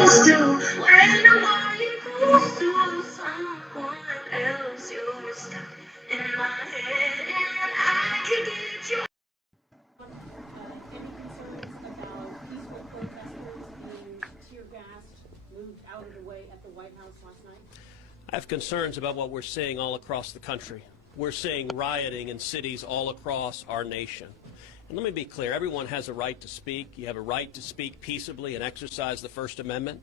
supposed to. When nobody goes to someone else, you're stuck in my head, and I can get you. Any concerns about peaceful protesters being tear gassed, moved out of the way at the White House last night? I have concerns about what we're seeing all across the country. We're seeing rioting in cities all across our nation. And let me be clear, everyone has a right to speak. You have a right to speak peaceably and exercise the First Amendment.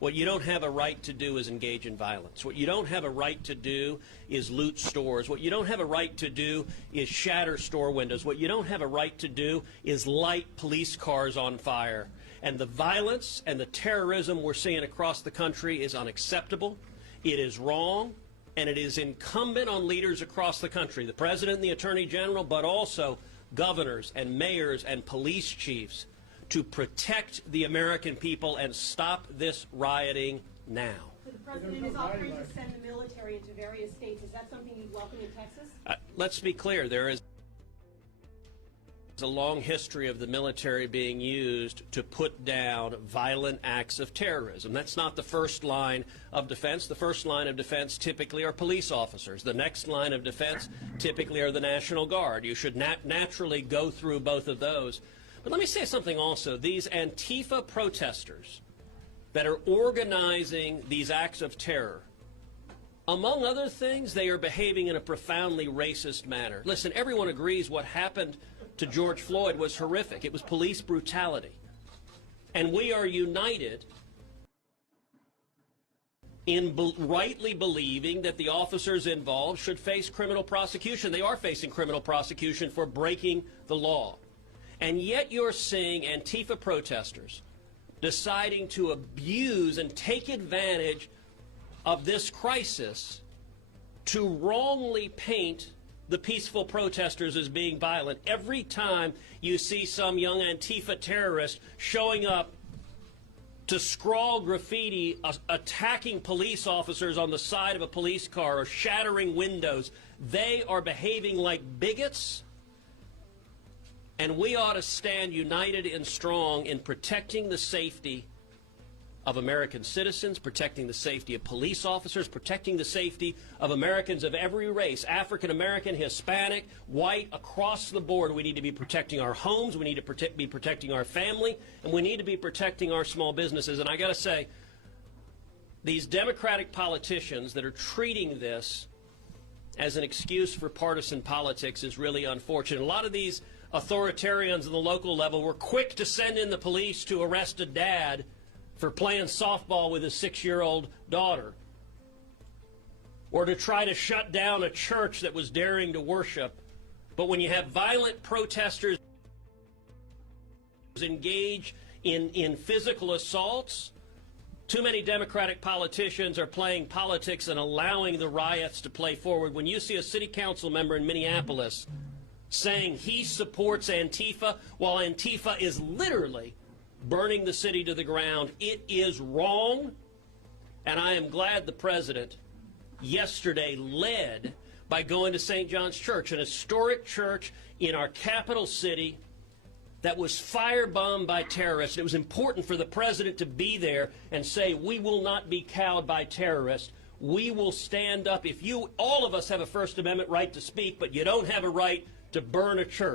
What you don't have a right to do is engage in violence. What you don't have a right to do is loot stores. What you don't have a right to do is shatter store windows. What you don't have a right to do is light police cars on fire. And the violence and the terrorism we're seeing across the country is unacceptable. It is wrong, and it is incumbent on leaders across the country, the President and the Attorney General, but also governors and mayors and police chiefs, to protect the American people and stop this rioting now. So the President is offering to send the military into various states. Is that something you'd welcome in Texas? Let's be clear. There is a long history of the military being used to put down violent acts of terrorism. That's not the first line of defense. The first line of defense typically are police officers. The next line of defense typically are the National Guard. You should naturally go through both of those. But let me say something also. These Antifa protesters that are organizing these acts of terror, among other things, they are behaving in a profoundly racist manner. Listen, everyone agrees what happened to George Floyd was horrific. It was police brutality. And we are united in rightly believing that the officers involved should face criminal prosecution. They are facing criminal prosecution for breaking the law. And yet you're seeing Antifa protesters deciding to abuse and take advantage of this crisis to wrongly paint the peaceful protesters as being violent. Every time you see some young Antifa terrorist showing up to scrawl graffiti, attacking police officers on the side of a police car or shattering windows, they are behaving like bigots. And we ought to stand united and strong in protecting the safety of American citizens, protecting the safety of police officers, protecting the safety of Americans of every race, African American, Hispanic, white, across the board. We need to be protecting our homes, we need to be protecting our family, and we need to be protecting our small businesses. And I got to say, these Democratic politicians that are treating this as an excuse for partisan politics is really unfortunate. A lot of these authoritarians on the local level were quick to send in the police to arrest a dad for playing softball with his 6-year-old daughter, or to try to shut down a church that was daring to worship. But when you have violent protesters engage in physical assaults, too many Democratic politicians are playing politics and allowing the riots to play forward. When you see a city council member in Minneapolis saying he supports Antifa while Antifa is literally burning the city to the ground, it is wrong. And I am glad the president yesterday led by going to St. John's Church, an historic church in our capital city that was firebombed by terrorists. It was important for the president to be there and say, we will not be cowed by terrorists. We will stand up. If all of us have a First Amendment right to speak, but you don't have a right to burn a church.